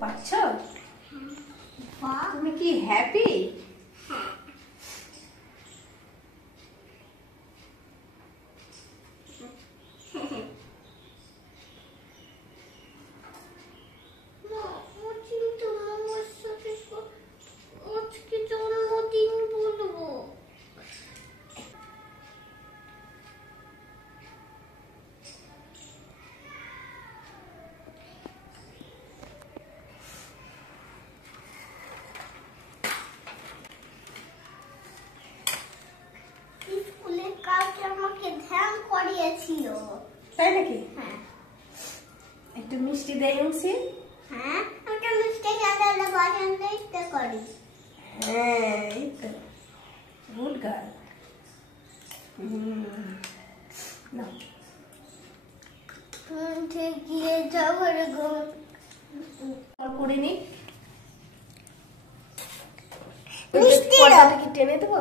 পাচ্ছ? তুমি কি হ্যাপি? তাই নাকি? হ্যাঁ। একটু মিষ্টি দেই মুসি। হ্যাঁ, ওটা মিষ্টি খেতে পছন্দ করি। হ্যাঁ, এই তো গুড গার্ল। না ঠিক গিয়ে যাবার করিনি। মিষ্টি পর্দাটা কি টেনে দেবো?